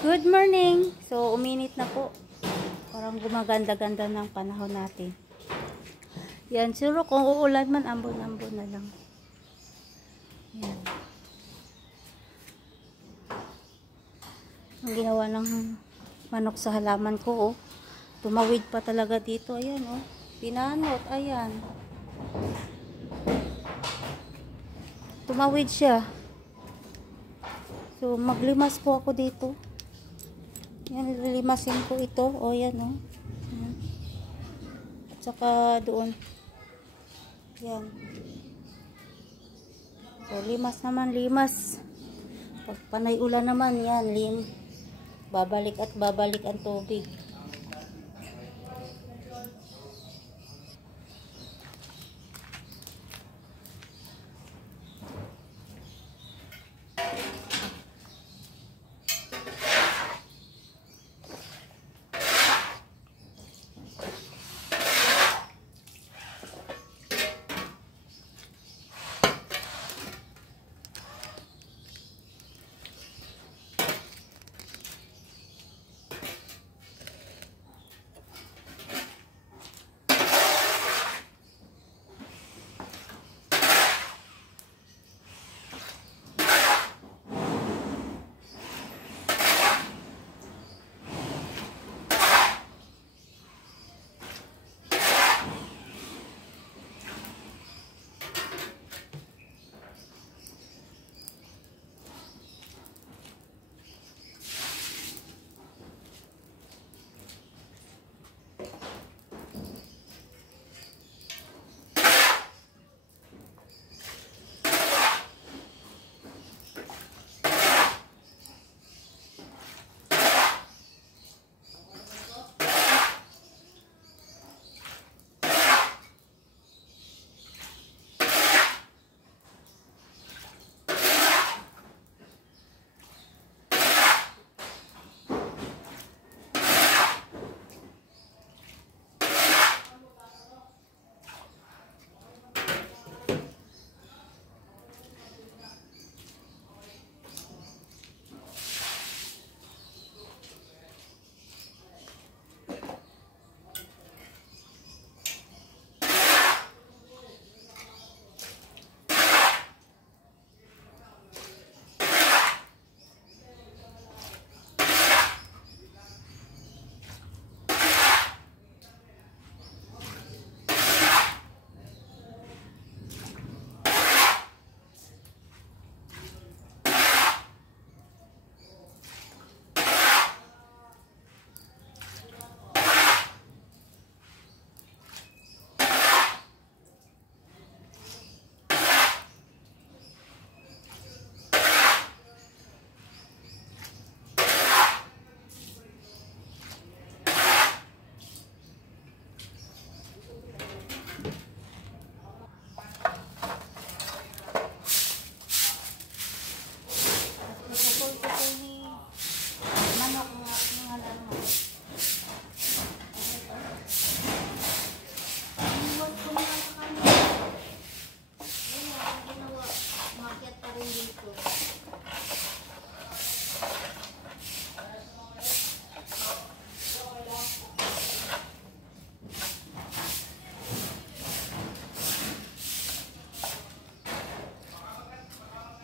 Good morning! So, uminit na po. Parang gumaganda-ganda ng panahon natin. Yan, siguro kung uulan man, ambon-ambon na lang. Yan. Ang ginawa ng manok sa halaman ko, oh. Tumawid pa talaga dito. Ayan, oh. Pinanot, ayan. Tumawid siya. So, maglimas po ako dito. Yan, lilimasin ko ito. O, yan, o. Yan. At saka doon. Yan. So, limas naman, limas. Pag panay ulan naman, yan, babalik at babalik ang tubig.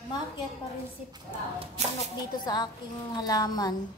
Umakyat pa rin si manok dito sa aking halaman.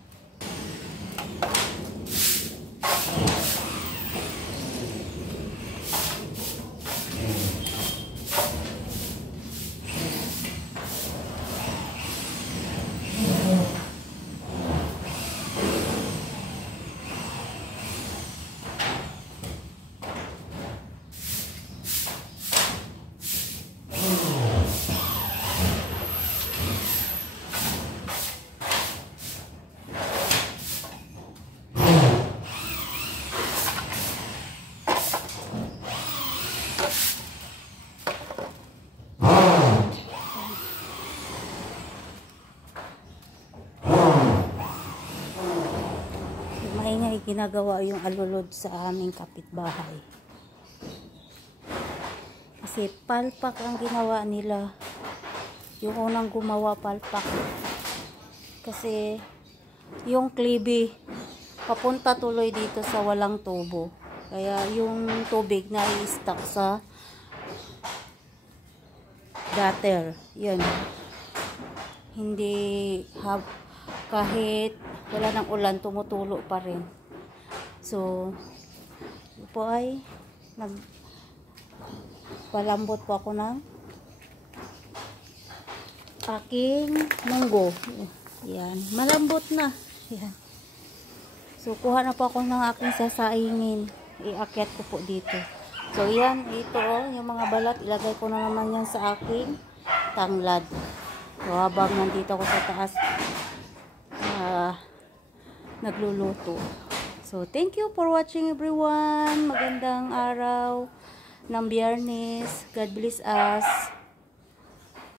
Maingay ginagawa yung alulod sa aming kapitbahay. Kasi palpak ang ginawa nila. Yung unang gumawa palpak. Kasi yung klibi papunta tuloy dito sa walang tubo. Kaya yung tubig na i-stuck sa gutter. Yun. Hindi kahit wala ng ulan, tumutulo pa rin. So, ito po ay nagpalambot po ako ng aking munggo. Yan. Malambot na. Yan. So, kuha na po ako ng aking sasaingin. Iakyat ko po dito. So, yan. Ito yung mga balat. Ilagay ko na naman yan sa aking tanglad. So, habang nandito ako sa taas, nagluluto. So, thank you for watching everyone. Magandang araw ng Biyernes. God bless us.